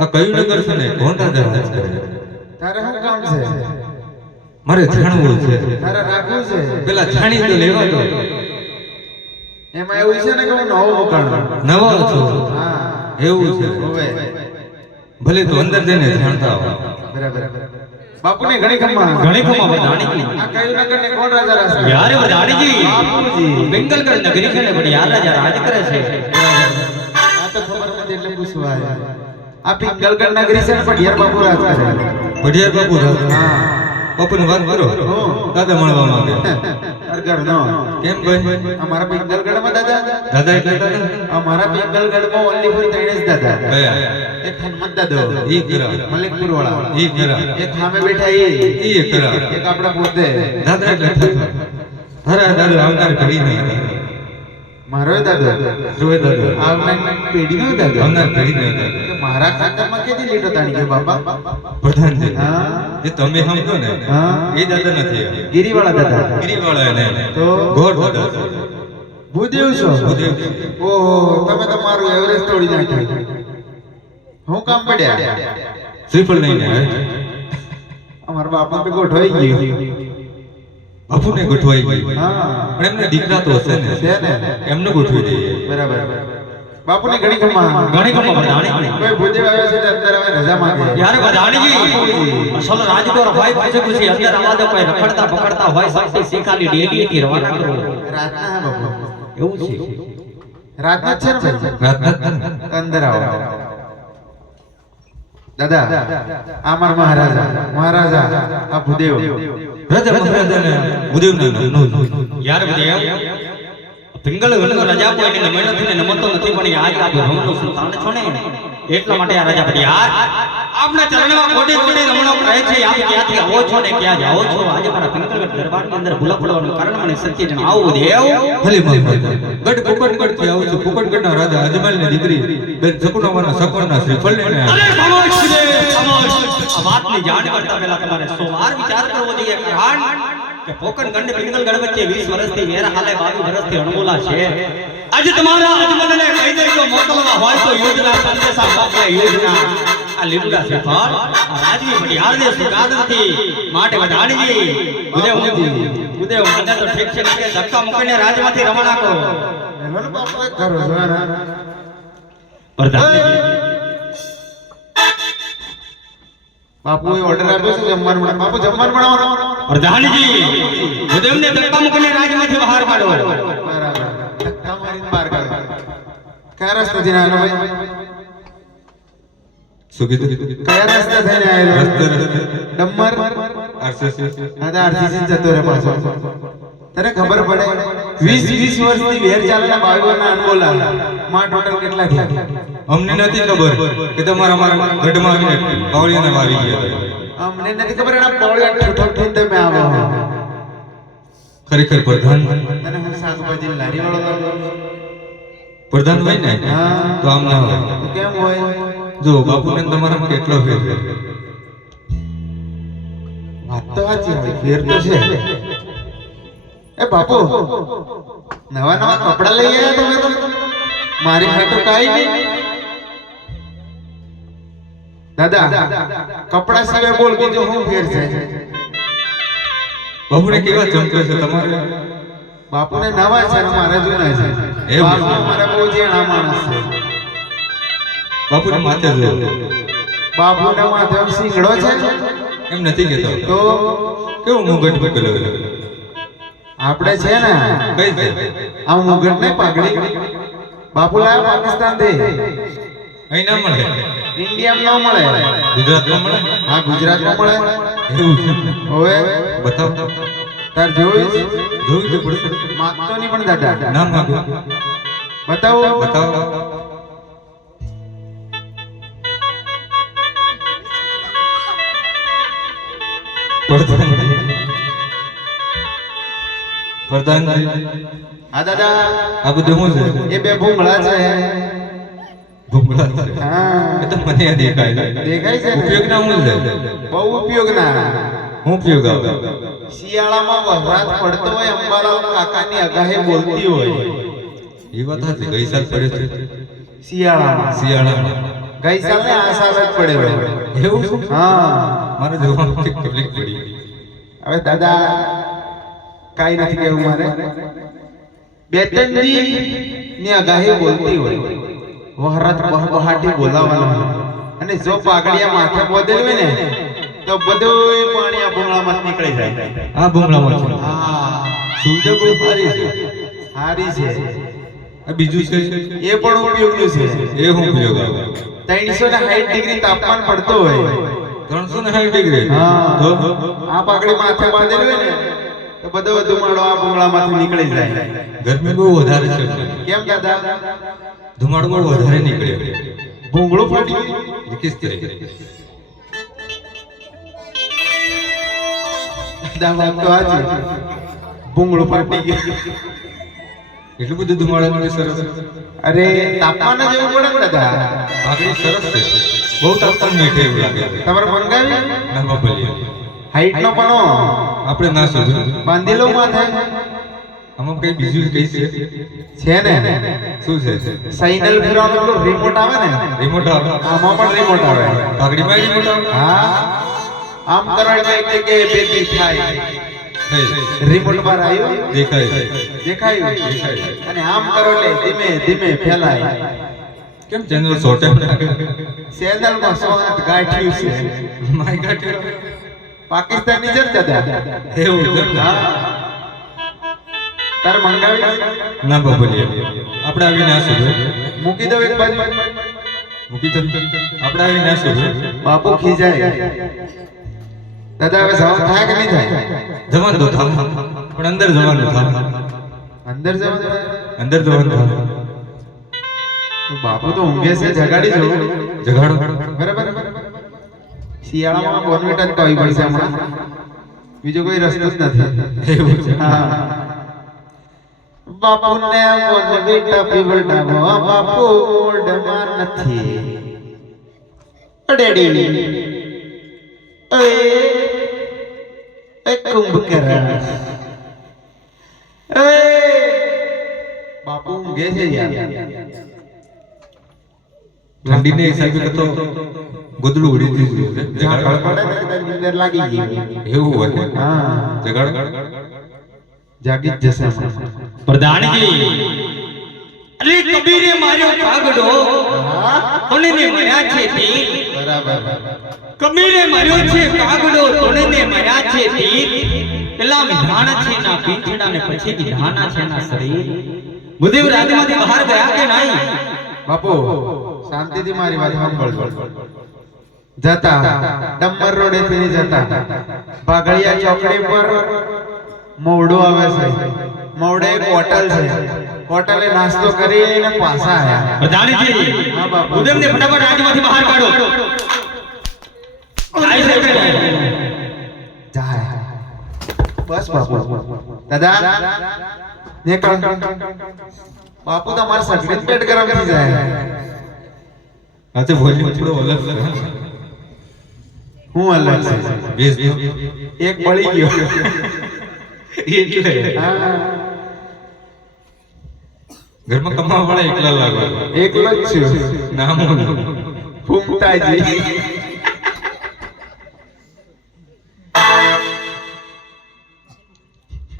આ કયું નગર છે ને કોણ રાજા રાજ કરે? તારે શું કામ છે? મારે જાણવું છે. તારે રાખવું છે? પેલા છાણી તો લેવા દો. એમાં એવું છે ને કે હું નવો મકાન નવા છો? હા એવું છે. હોવે. ભલે તો અંદર જઈને જાણતા આવો. બરાબર. બાપુને ઘણી ખમ્મા. ઘણી ખમા પ્રધાનજી. આ કયું નગર ને કોણ રાજા રહેશે? યાર પ્રધાનજી બાપુજી. પિંગલગઢ નગરી છે ને બડી યાર રાજા રાજ કરે છે. આ તો ખબર નથી એટલે પૂછવા આવ્યા. આ પિંગલગઢ નગરી છે ને પણ યાર બાપુ રાજ કરે. ભડિયાર બાપુ રાજ. હા બાપુની વાત કરો. દાદા મળવા માંગે. અરગર નો. કેમ ભાઈ? અમારા પિંગલગઢમાં દાદા દાદા એટલે દાદા? અમારા પિંગલગઢમાં ઓનલી ફોર ત્રણે જ દાદા. કયા? એક હનુમત દાદો, ઈ ખરા. મલિકપુર વાળા, ઈ ખરા. એક સામે બેઠા ઈ ખરા. એક આપણા પોતે. દાદા એટલે થતો. તારા દાદા આવનાર ઘડી નહીં. મારો દાદો જોવે દાદા આવનાર પેઢીનો દાદો. આવનાર ઘડી નહીં. કે મારા ખાતરમાં કેદી લીટો તાણી ગયો બાપા? પ્રધાનજી હા જે તમે સમજો ને હા એ દાદા નથી. ગિરીવાળા દાદા. ગિરિવાળા ને તો ગોળ દાદા છે. ભૂદેવ છો? ભૂદેવ. ઓહો તમે તો મારું એવરેજ તોડી નાખ્યું. હું કામ પડ્યા? શ્રીફળ લઈને આવે છે. અમારા બાપુ તો ગોઠવાઈ ગયું. બાપુને ગોઠવાઈ ગઈ. હા પણ એમને દીકરા તો હશે ને, છે ને. એમને ગોઠવી દઈએ. બરાબર. બાપુને ઘણી ખમા. ઘણી ગમો પ્રધાનજી. કોઈ ભૂદેવ આવ્યો છે એટલે અંદર આવે રજા માંગે. યાર પ્રધાનજી અસલ રાજકોર ભાઈ પાસે ખુશી અંદર આવા દો કોઈ રખડતા પકડતા હોય સાક્ષી શીખાલી ડેલી થી રવાના કરો. રાતના હા બાપુ. એવું છે. રાતના જ છે ને ભાઈ? રાતના જ ને. અંદર આવો. દાદા આ મારા મહારાજા આ ભૂદેવ. રાજા મહારાજાને ઉદેવના નામનું યાર દેવ પિંગલ રાજા કોઈને નમેલો થઈને નમતો નથી પણ યાદ આ બ્રહ્મનો સંતાન છો ને એટલા માટે આ રાજા પડી યાર આપના ચરણમાં કોટી કોટી નમણો કહે છે આપ ક્યાંથી આવો છો ને ક્યાં જાઓ છો આજે મારા પિંગલગઢ દરબારની અંદર ભૂલા પડવાનું કારણ મને સત્ય જણાવો દેવ. ભલે મહારાજા. ગઢ પોપટગઢ થી આવું છું. પોપટગઢના રાજા અજમલની દીકરી બેન સકુનામાના સકુના શ્રીફળ લઈને અરે ખામોશ છે ખામોશ. આ વાતની જાણ કરતા પહેલા તમારે 100 વાર વિચાર કરવો જોઈએ કારણ કે પોકણગઢ પિંગલગઢ વચ્ચે 20 વર્ષથી વેર હાલે 22 વર્ષથી અણમોલા છે. આજે તમારા અજમલને કહી દઈ તો મોકલવા હોય તો યુદ્ધના સંદેશા મોકલે યુદ્ધના. આ લીલુડા શ્રીફળ આ રાજવી પટિયાળને સુગાદ નથી માટે વધાણીજી ઉદેવ મને તો ઠીક છે કે ધક્કા મૂકીને રાજમાંથી રવાના કરો. એનો બાપુ એક કરો છો ને. પ્રધાનજી બાપુએ ઓર્ડર આપ્યો છે જમવાનું બનાવો. બાપુ જમવાનું બનાવો. પ્રધાનજી ઉદેવને ધક્કા મૂકીને રાજમાંથી બહાર કાઢો. બરાબર. ધક્કા મારીને બહાર કાઢો. કયા રસ્તે જઈને આવેલો ભાઈ? શું કીધું? કયા રસ્તે થઈને આવેલો? રસ્તે રસ્તે ડમર આરસીસી. હા તો આરસીસી જતો રહે પાછો. તને ખબર પડે 20 વર્ષથી વેર ચાલેલા બાવીઓના અનમોલા માં ટોટલ કેટલા થયા? અમને નથી ખબર કે તમારા અમારા ગઢમાં આવીને પાવળીઓને વાવી ગયા. અમને નથી ખબર એના પોળિયા ઠઠઠ તમે આવો. ખરેખર પ્રધાન તને હું શાકભાજી લારી વાળો પ્રધાન હોય ને હા. તો આમ ના હોય. તો કેમ હોય? જો બાપુને તમારા કેટલો ફેર છે. વાત તો સાચી હોય ફેર તો છે. એ બાપુ નવા નવા કપડા લઈ આવ્યા તમે તો મારી માટે કાઈ નહીં. દાદા કપડા સિવાય બોલ બીજો શું ફેર છે? બાપુને કેવા ચમકે છે તમારે? બાપુને નવા છે ને મારા જૂના છે. એવું? બાપુ મારા બહુ જેણા માણસ છે. બાપુને માથે જો બાપુના માથે આમ શીંગડો છે એમ નથી કેતો. તો કેવું મુગટ મૂકેલો આપણે છે ને કઈ છે? આ મુગટ ને પાઘડી બાપુ લાયા પાકિસ્તાન થી. અહીં ના મળે. ઇન્ડિયામાં ન મળે. ગુજરાતમાં મળે. હા ગુજરાતમાં મળે. એવું છે? હવે બતાવ. તાર જોયું જોવું તો પડશે. માગતો નહીં પણ દાદા નામ માંગો. બતાવો. બતાવો. પ્રધાનજી હા દાદા આ બધું શું છે? એ બે ભૂંગળા છે. ભૂંગળા છે. હા એ તો મને દેખાય. દેખાય છે ને? ઉપયોગના શું છે? બહુ ઉપયોગના. શું ઉપયોગ આવે? શિયાળામાં વરસાદ પડતો હોય અંબાલાલ કાકાની અગાહી બોલતી હોય એ વાત સાચી. ગઈ સાલ પડ્યો છે શિયાળામાં. શિયાળામાં. ગઈ સાલ ને આ સાલ જ પડેલો. એવું છે? હા મારે જોવાનું તકલીફ પડી. હવે દાદા કાઈ નથી કેવું મારે. બે ત્રણ દી ની અગાહી બોલતી હોય વહરાત બહાટી બોલાવવાનો અને જો પાઘડિયા માથે બોધેલી હોય ને તો બધું પાણી આ ભૂંગળામાં નીકળી જાય. આ ભૂંગળામાં છે. હા સુવિધા બહુ સારી છે. સારી છે. આ બીજું છે એ પણ ઉપયોગનું છે. એ શું ઉપયોગ આવે? 360 ડિગ્રી તાપમાન પડતો હોય 360 ડિગ્રી. હા. તો આ પાઘડી માથે બાંધેલી હોય ને તો બધો ધુમાડો આ ભૂંગળામાંથી નીકળી જાય. ગરમી બહુ વધારે છે. કેમ દાદા? ધુમાડો બહુ વધારે નીકળે. ભૂંગળું ફાટી ગયું. એ કિસ તરીકે? દાદા વાત તો હાચી. ભૂંગળું ફાટી ગયું. એટલું બધું ધુમાડો નીકળે. સરસ. અરે તાપમાન જ એવું પડે ને દાદા. ભાગડી સરસ છે. બહુ તાપમાન મીઠે એવું લાગે છે. તમારે મંગાવી ના બાપલીએ. હાઈટ નો પણ આપણે ના શોધ્યું. બાંધી લો માથે. આમાં કઈ બીજું કઈ છે? છે ને શું છે? સાઇનલ ફેરવાનો પેલો રિમોટ આવે ને રિમોટ આવે. આમાં પણ રિમોટ આવે. ભાગડીમાં રિમોટ આવે. હા આમ કરો એટલે એક જગ્યાએ ભેગી થાય. રિમોટ બાર આવ્યું દેખાયું અને આમ કરો એટલે ધીમે ધીમે ફેલાય. કેમ ચેનલ શોર્ટ ચેનલ માં 108 ગાંઠિયું છે. માય ગાંઠિયો પાકિસ્તાની છે ને દાદા? એવું છે ને? હા. તાર મંગાવી ના બાબુલી આપણે આવી ના શું મૂકી દો એક બાજુ. મૂકી દો આપણે આવી ના શું બાપુ ખીજાય. દાદા હવે જવાનું થાય કે નહીં થાય? જવાનું તો થાવ પણ અંદર જવાનું થાવ અંદર જવાનું થાય? અંદર જવાનું થાવ તો બાપુ તો ઊંઘે છે, જગાડી જો. જગાડો બરાબર. શિયાળામાં બોર્નવિટા જ પાવી પડશે હમણાં, બીજો કોઈ રસ્તો જ નથી. એવું છે હા. બાપુને બોર્નવિટા પીવડાવો, બાપુ મૂડમાં નથી. ડેડી એ કુંભકરણ બાપુ ઊંઘે છે યાર. ઠંડી ને હિસાબે તો ગોદડું ઉડી દીધું છે. જ્યાં જગાડો કડકડે ને નીંદર લાગી ગઈ. એવું હોય હા, જગાડો જાગી જ જશે હમણાં. પ્રધાનજી અરે કબીરે માર્યો કાગડો તોણેને મર્યા છે તીર. બરાબર. કબીરે માર્યો છે કાગડો તોણેને મર્યા છે તીર. પેલા વિધાન છે ના પીંછડા ને પછી વિધાના છે ના શરીર. બુદ્ધિવ રાજમાંથી બહાર ગયા કે નહીં? બાપુ શાંતિથી મારી વાત સાંભળજો. જતા ડમ્બર રોડે થી જતા ભાગળિયા ચોકડી પર મોવડું આવે છે. મોવડે એક હોટલ છે. હોટલે નાસ્તો કરીને પાછા આયા. પ્રધાનજી હા બાપુ. બુદ્ધિવને ફટાફટ રાજમાંથી બહાર કાઢો. જાય છે કે નહીં? જાય. બસ બાપુ. દાદા નીકળ. બાપુ તમારે સગડી પેટ ગરમ થઈ જાય. આ તો વોલ્યુમ થોડો અલગ છે હું અલગ છે. બેસ એક બળી ગયો. એટલે હા, ઘરમાં કમાવા વાળા એકલા લાગે એકલો જ છું. નામ ફૂમતાજી.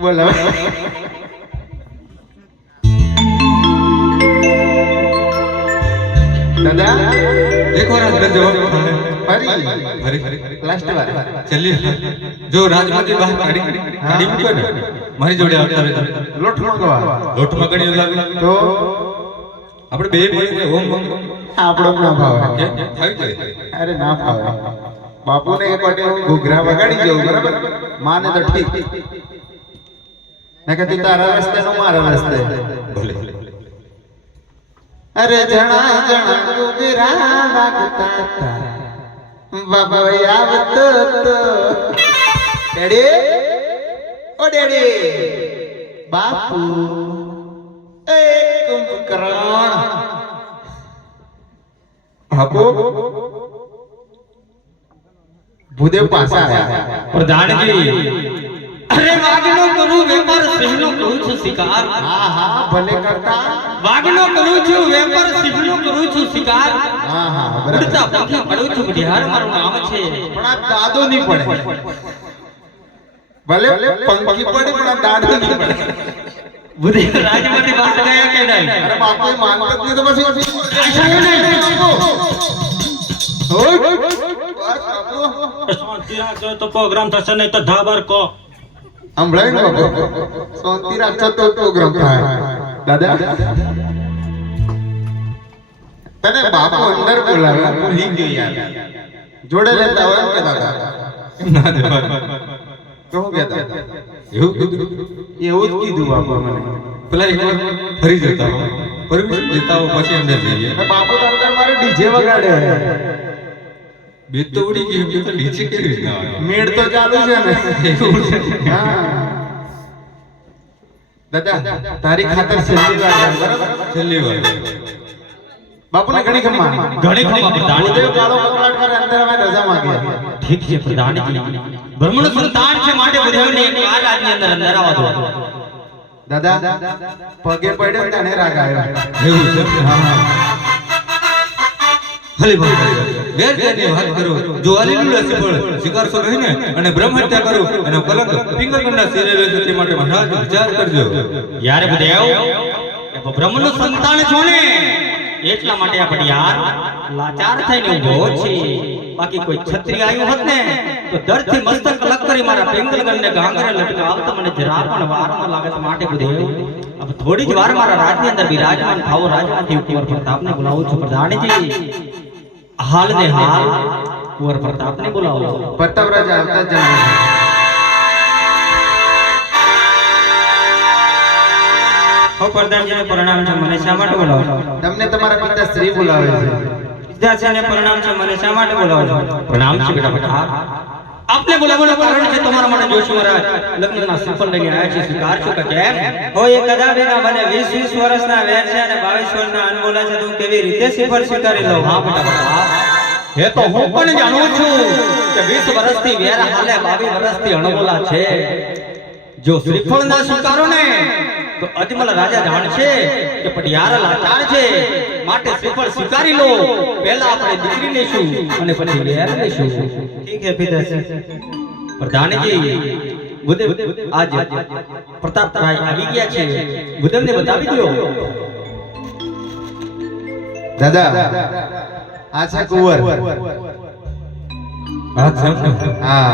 બોલો. દાદા એક વાર અંદર જવાબ ફરી ફરી લાસ્ટ વાર. ચલી જો રાજમાંથી બહાર કાઢી મૂક્યો ને મારી જોડે આવતા રહેતા લોટ મંગવા લોટમાં ઘણી લાગે તો આપણે બે બોલીને ઓમ ઓમ આપણો ના ભાવે. કેમ આવી જાય અરે ના ભાવે. બાપુને એક વાટે હું ઘૂઘરા વગાડી જવું, બરાબર? માને તો ઠીક. મેં કીધું તારા રસ્તે નો મારા રસ્તે. ભલે અરે જણા જણા ઘૂઘરા વાગતા હતા, બાબા આવતો તો. ડેડી ઓ ડેડી બાપુ એ કુંભકરણ બાપુ. ભૂદેવ પાછા આવ્યા. પ્રધાનજી અરે વાઘનો કરું વેપાર સિંહનો કરું છું શિકાર. હા હા ભલે કરતા. વાઘનો કરું છું વેપાર સિંહનો કરું છું શિકાર. હા હા બરાબર. ઉડતા પંખી પડું છું બિહાર મારું નામ છે. પણ આ દાદો નહીં પડે. ભલે પંખી પડે પણ આ દાદો નહીં પડે. બુદ્ધિ રાજમાંથી બહાર ગયા કે નહીં? અરે બાપુ એ માનતા જ નહીં તો પછી ઓય બસ બાપુ. શાંતિ રાખજો તો પ્રોગ્રામ થશે નહીં તો ધાબર કો. સંભળાય ને બાપુ? શાંતિ રાખજો તો પ્રોગ્રામ થાય. દાદા તને બાપુ અંદર બોલાવે, ભૂલી ગયો યાર. જોડે લેતા હોય કે દાદા? ના દેવા તો હું કહેતા? એવું કીધું એવું જ કીધું બાપુ મને. પેલા એક વાર ફરી જતા હો પરમિશન દેતા હો પછી અંદર જઈએ અને બાપુ તો અંદર મારે ડીજે વગાડે. બે તો ઉડી ગઈ બે તો નીચે કેવી રીતના આવે મેળ તો ચાલુ છે ને. એવું છે હા દાદા તારી ખાતર છેલ્લી વાર યાર, બરાબર? છેલ્લી વાર બાપુને ઘણી ખમા. ઘણી ખમા પ્રધાનજી. ભૂદેવ કાળો કકળાટ કરે અંદર અમે રજા માંગીએ. ઠીક છે પ્રધાનજી. બ્રહ્મણ સંતાન છે માટે બુદ્ધિવને એક આ રાજની અંદર અંદર આવવા દો. દાદા પગે પડ્યો ને તેને રાગ આવ્યો. એવું છે હા ભલે ઘેર ઘેરની વાત કરો જો આલીલુલા સિફળ સ્વીકારશો નહીં ને અને બ્રહ્મ હત્યા કરો અને કલંક પિંગલગણના શિરે લેશે તે માટે મહારાજ વિચાર કરજો. યારે બુદેવ એ બ્રહ્મનું સંતાન છો ને એટલા માટે આપણે યાર લાચાર થઈને ઊભો છે. બાકી કોઈ ક્ષત્રિય આવ્યું હોત ને તો દરથી મસ્તક અલગ કરી મારા પિંગલગણને ગાંગરે લટકાવતા મને જરા પણ વાર ન લાગત. માટે બુદેવ अब थोड़ी જ વાર મારા રાજની અંદર બિરાજમાન થાઓ. રાજમાંથી કુંવર પ્રતાપને બોલાવું છું. પ્રધાનજી હાલ ને હાલ કુંવર પ્રતાપને બોલાવો. પ્રતાપરાજ આવતા જ જાણે છે. હો પ્રધાનજીને પ્રણામ છે, મને શા માટે બોલાવો છો? તમને તમારા પિતા શ્રી બોલાવે છે. પિતાશ્રીને પ્રણામ છે, મને શા માટે બોલાવો છો? પ્રણામ છે બેટા પ્રતાપ. આપને બોલાવવાનું કારણ છે તમારા માટે જોશી મહારાજ લગ્નના શ્રીફળ લઈને આવ્યા છે. સ્વીકાર છો કે કેમ? હો એ કદાપી ના બને. 20 વર્ષના વેર છે અને 22 વર્ષના અનબોલા છે. તું કેવી રીતે શ્રીફળ સ્વીકારી લઉં? હા બેટા પ્રતાપ, એ તો હું પણ જાણું છું કે 20 વર્ષથી વેર હાલે 22 વર્ષથી અણબોલા છે. જો શ્રીફળ ના સ્વીકારો ને તો અજમલ રાજા જાણશે કે પટિયાર લાચાર છે. માટે શ્રીફળ સ્વીકારી લો. પહેલા આપણે દીકરી લેશું અને પછી વેર લેશું. ઠીક છે પિતાશ્રી. પ્રધાનજી બુદેવ આજ પ્રતાપરાય આવી ગયા છે. બુદેવને બતાવી દો. દાદા આ છે કુંવર. આ છે ને? હા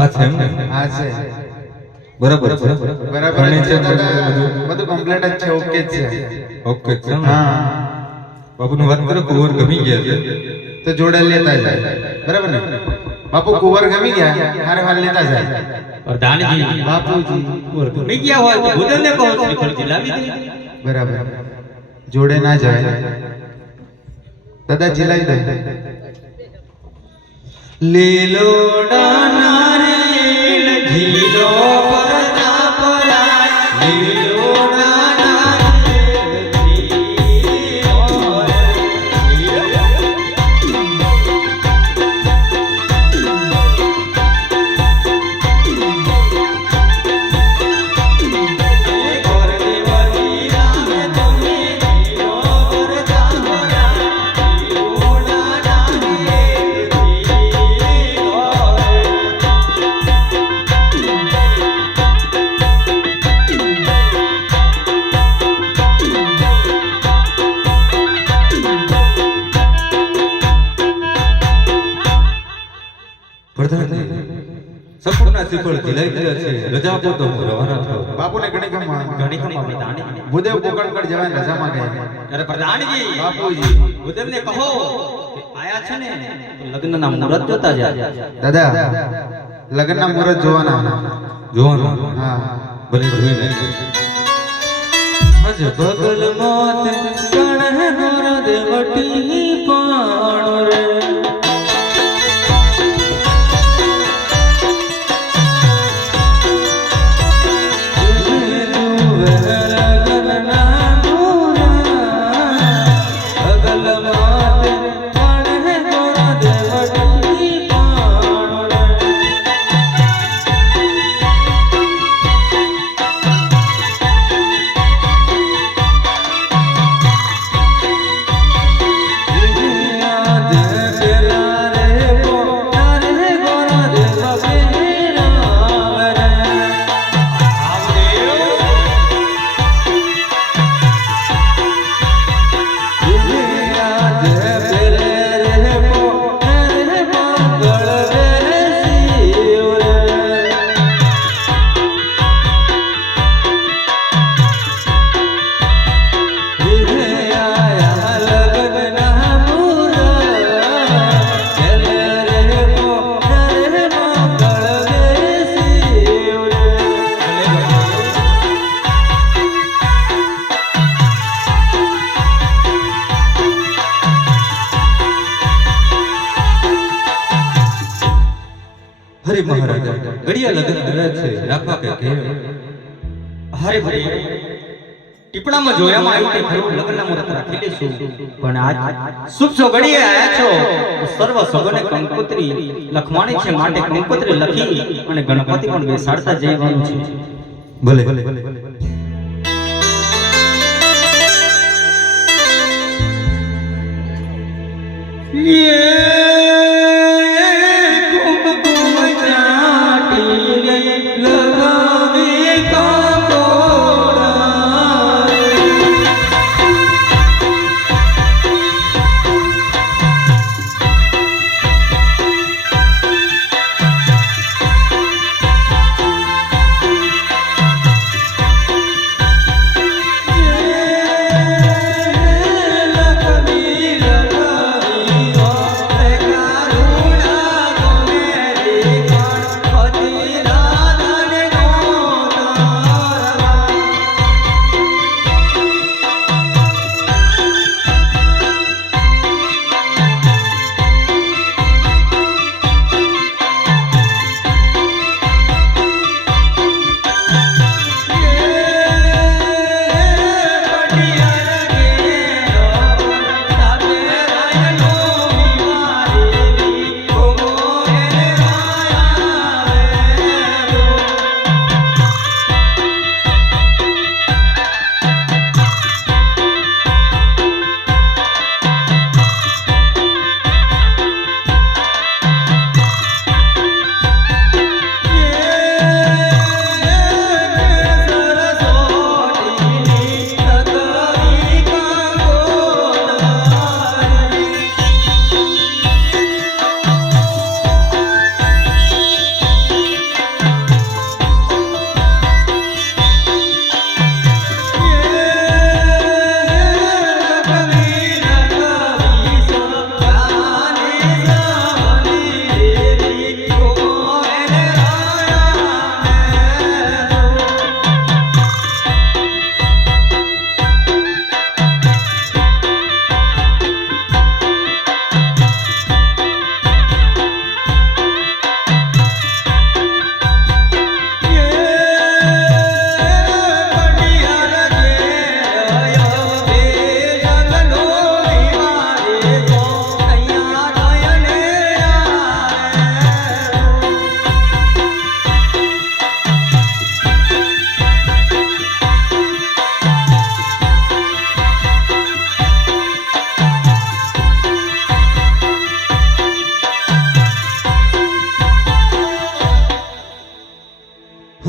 આ છે એમ ને? આ છે. બરાબર છે. બરાબર જ છે દાદા. બધું કમ્પ્લીટ જ છે. ઓકે જ છે. ઓકે છે ને? હા બાપુની વાત કરો કુંવર ગમી ગયા છે તો જોડે લેતા જાય. બરાબર ને બાપુ? કુંવર ગમી ગયા હારે હાર લેતા જાય. પ્રધાનજી બાપુજી ગમી ગયા હોય તો બુદેવને કહો શ્રીફળ જીલાવી દે. બરાબર જોડે ના જાય. દાદા જીલાઈ દે. લીલો નારિયેળ ઝીલો પ્રતાપરાય. લીલો નારિયેળ ઝીલો. પ્રધાનજી સંપૂર્ણ શ્રીફળ જીલાઈ ગયા છે. રજા આપો તો હું રવાના થાઉં. બાપુને ઘણી ગમવા. ઘણી ખમા પ્રધાનજી. ભૂદેવ પોકણગઢ જવાય રજામાં ગયા. અરે પ્રધાનજી બાપુજી બુદેવને કહો કે આયા છે ને તો લગ્નના મુહૂર્ત જોતા જાય. દાદા લગ્નના મુહૂર્ત જોવાના. જોવાનું? હા ભલે જોઈ લે. અજ બગલ મોત કણ નર દેવટી પાણ રે. હરે મહારાજા ઘડિયા લગ્ન આવ્યા છે. રાખવા કે કેમ? હરે ભરે ટીપણામાં જોયામાં આવ્યું કે ખરું લગ્નના મુહૂર્ત રાખી લેશું. પણ આજ શુભ સોગડીએ આયા છો તો સર્વ સગને કંકોત્રી લખવાની છે. માટે કંકોત્રી લખી અને ગણપતિ પણ બેસાડતા જવાનું છે. ભલે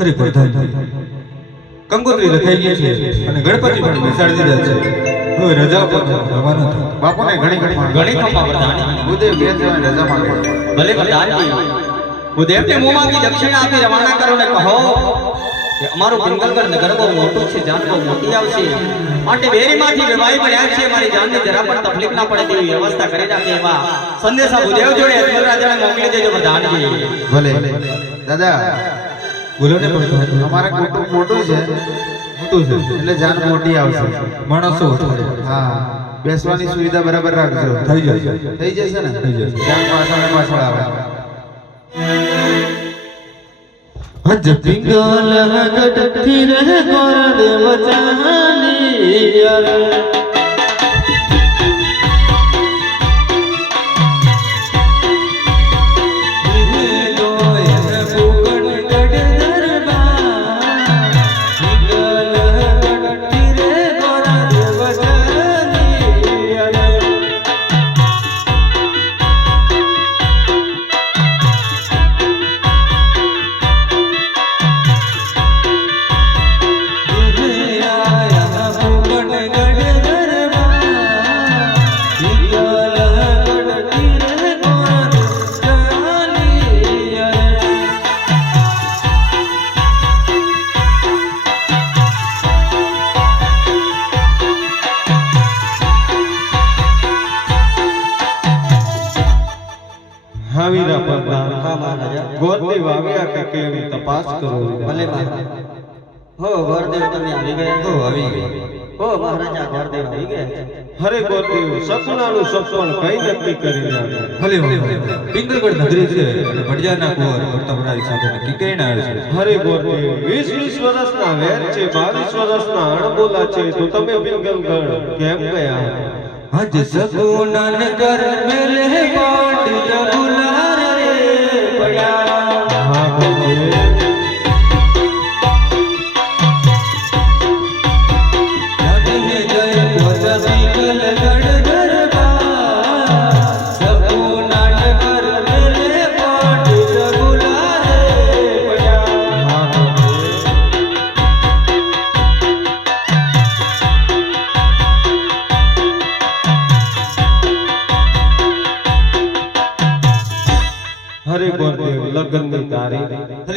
હરે પ્રધાન કંકોત્રી લખાઈ ગઈ છે અને ગણપતિ પણ બેસાડી દીધા છે. હવે રજા પર રવાના થાઓ. બાપુને ઘણી ઘણી ખમા પ્રધાન ઉદય બે જણા રજા માંગે. ભલે પ્રધાનજી ઉદયને મોંમાંથી દક્ષિણા આપી રવાના કરો ને કહો કે અમારું પિંગલગઢ નગર બહુ મોટું છે, જાન બહુ મોટી આવશે, માટે વેરીમાંથી વેવાઈ બન્યા છે, મારી જાનને જરા પણ તકલીફ ના પડે તેવી વ્યવસ્થા કરી રાખે એવા સંદેશા ભૂદેવ જોડે અજમલ રાજાને મોકલી દેજો પ્રધાનજી. ભલે દાદા, બોલો ને પ્રધાન. અમારા કુટુંબ મોટું છે મોટું છે એટલે જાન મોટી આવશે. માણસો વધારે. હા, બેસવાની સુવિધા બરાબર રાખજો. થઈ જશે. થઈ જશે ને? થઈ જશે. જાન પાછળ ને પાછળ આવે. હજ પિંગલ ગઢથી રહે ગોરા દેવ ચાલી યાર હાવીરા પ્રધાન હા મહારાજા ગોરદેવ આવ્યા કે કેમ તપાસ કરો. ભલે મહારાજ હો ગોરદેવ તમે આવી ગયા તો આવી ગઈ. હો મહારાજા ગોરદેવ આવી ગયા છે. હરે ગોરદેવ સપનાનું સપન કઈ નક્કી કરીને આવ્યા. ભલે પિંગલગઢ નગરી છે અને ભડિયાના કુંવર વર્તમાન સાથે નક્કી કરીને આવે છે. હરે ગોરદેવ 20 વર્ષના વેર છે, 22 વર્ષના અણબોલા છે, તો તમે પિંગલગઢ કેમ ગયા? હજ સગુના નગર મેલે પાટ જબુલા રે પડ્યા. હા ગોરદેવ,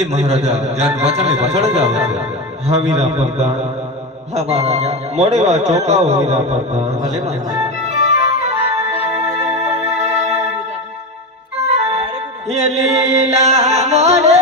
અરે મહારાજા જાન વાચાને પાછળ જ આવે છે. હા વીરા પ્રધાન, હા મહારાજા. મોડેવા ચોકાઓ વીરા પ્રધાન. ભલે મહારાજા. એ લીલા મોડે